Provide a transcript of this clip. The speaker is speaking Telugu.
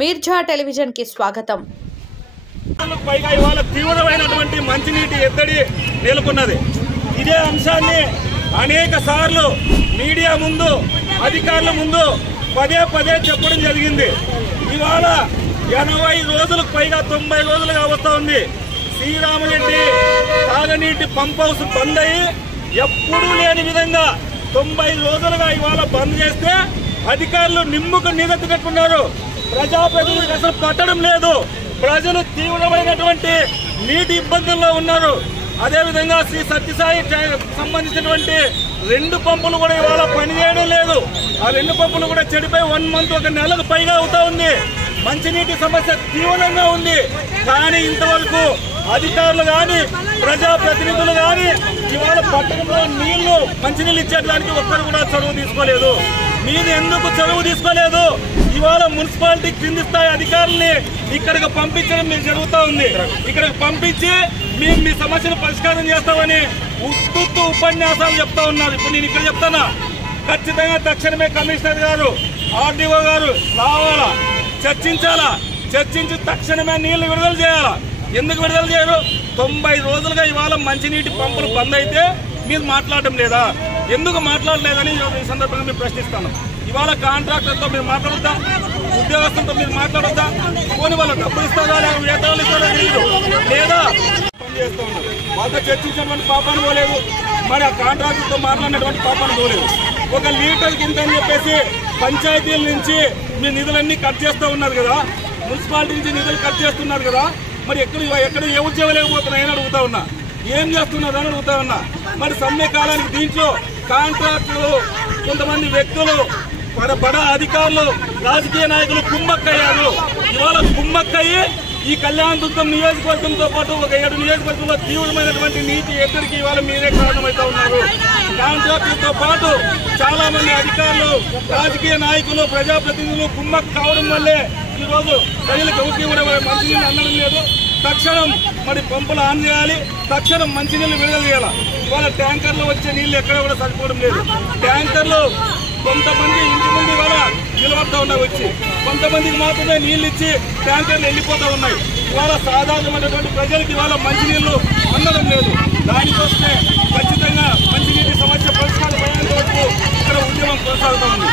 మీర్జా టెలివిజన్ కి స్వాగతం. పైగా ఇవాళ తీవ్రమైనటువంటి మంచినీటి ఎద్దడి నెలకొన్నది. ఇదే అంశాన్ని అనేక సార్లు మీడియా ముందు, అధికారుల ముందు పదే పదే చెప్పడం జరిగింది. ఇవాళ 80 రోజులకు పైగా 90 రోజులుగా వస్తూ ఉంది. శ్రీరామరెడ్డి తాగనీటి పంప్ హౌస్ బంద్ అయ్యి ఎప్పుడూ లేని విధంగా 90 రోజులుగా ఇవాళ బంద్ చేస్తే అధికారులు నిమ్ముకు నీరెత్తు కట్టుకున్నారు. ప్రజాప్రతినిధులకు అసలు పట్టడం లేదు. ప్రజలు తీవ్రమైనటువంటి నీటి ఇబ్బందుల్లో ఉన్నారు. అదేవిధంగా శ్రీ సత్యసాయి సంబంధించినటువంటి 2 పంపులు కూడా ఇవాళ పనిచేయడం లేదు. ఆ 2 పంపులు కూడా చెడిపోయి 1 మంత్, 1 నెలకు పైగా అవుతా ఉంది. మంచినీటి సమస్య తీవ్రంగా ఉంది. కానీ ఇంతవరకు అధికారులు కానీ, ప్రజాప్రతినిధులు కానీ ఇవాళ పట్టణంలో నీళ్లు, మంచినీళ్ళు ఇచ్చేటానికి ఒక్కరు కూడా చొరవ తీసుకోలేదు. మీరు ఎందుకు చొరవ తీసుకోలేదు? ఇవాళ మున్సిపాలిటీ కింది స్థాయి అధికారుల్ని ఇక్కడికి పంపించడం మీకు జరుగుతూ ఉంది. ఇక్కడికి పంపించి మేము మీ సమస్యను పరిష్కారం చేస్తామని ఉత్తుత్తు ఉపన్యాసాలు చెప్తా ఉన్నారు. ఇప్పుడు నేను ఇక్కడ చెప్తానా, ఖచ్చితంగా తక్షణమే కమిషనర్ గారు, ఆర్డీఓ గారు రావాలా, చర్చించాలా, చర్చించి తక్షణమే నీళ్లు విడుదల చేయాలా. ఎందుకు విడుదల చేయరు? 90 రోజులుగా ఇవాళ మంచినీటి పంపులు బంద్ అయితే మీరు మాట్లాడడం లేదా? ఎందుకు మాట్లాడలేదని ఈ సందర్భంగా మేము ప్రశ్నిస్తాను. ఇవాళ కాంట్రాక్టర్తో మీరు మాట్లాడొద్దా? ఉద్యోగస్తులతో మీరు మాట్లాడొద్దా? పోనీ వాళ్ళ డబ్బులు ఇస్తారా, వేతనాలు ఇస్తారా తెలియదు, లేదా పనిచేస్తూ ఉన్నారు. వాళ్ళతో చర్చించినటువంటి పాపాన్ని పోలేదు, మరి ఆ కాంట్రాక్టర్తో మాట్లాడినటువంటి పాపాన్ని పోలేదు. 1 లీటర్ కింద అని చెప్పేసి పంచాయతీల నుంచి మీ నిధులన్నీ కట్ చేస్తూ ఉన్నారు కదా, మున్సిపాలిటీ నుంచి నిధులు కట్ చేస్తున్నారు కదా, మరి ఎక్కడ ఏ ఉద్యోగాలు లేకపోతున్నాయని అడుగుతా ఉన్నా, ఏం చేస్తున్నారు అని అడుగుతా ఉన్నా. మరి సమ్మె కాలానికి దీంట్లో కాంట్రాక్టులు, కొంతమంది వ్యక్తులు, బడా అధికారులు, రాజకీయ నాయకులు కుమ్మక్కయ్యారు. ఇవాళ కుమ్మక్కయ్యి ఈ కళ్యాణదుర్గం నియోజకవర్గంతో పాటు ఒక 7 నియోజకవర్గంలో తీవ్రమైనటువంటి నీటి ఎద్దడికి ఇవాళ మీరే కారణమవుతా ఉన్నారు. కాంట్రాక్టులతో పాటు చాలా మంది అధికారులు, రాజకీయ నాయకులు, ప్రజాప్రతినిధులు కుమ్మక్క కావడం వల్లే ఈరోజు ప్రజలకు ఎవరికి కూడా మంచినీళ్ళు అందడం లేదు. తక్షణం మరి పంపులు ఆన్ చేయాలి, తక్షణం మంచినీళ్ళు విడుదల చేయాలి. ఇవాళ ట్యాంకర్లు వచ్చే నీళ్లు ఎక్కడ కూడా సరిపోవడం లేదు. ట్యాంకర్లు కొంతమంది ఇంటి ముందు ఇవాళ నిలబడుతూ ఉన్నాయి, వచ్చి కొంతమందికి మాత్రమే నీళ్లు ఇచ్చి ట్యాంకర్లు వెళ్ళిపోతూ ఉన్నాయి. ఇవాళ సాధారణమైనటువంటి ప్రజలకు ఇవాళ మంచినీళ్లు అందడం లేదు. దానికోసమే ఖచ్చితంగా మంచినీటి సమస్య పరిష్కారం అయ్యేంత వరకు ఇక్కడ ఉద్యమం కొనసాగుతూ ఉంది.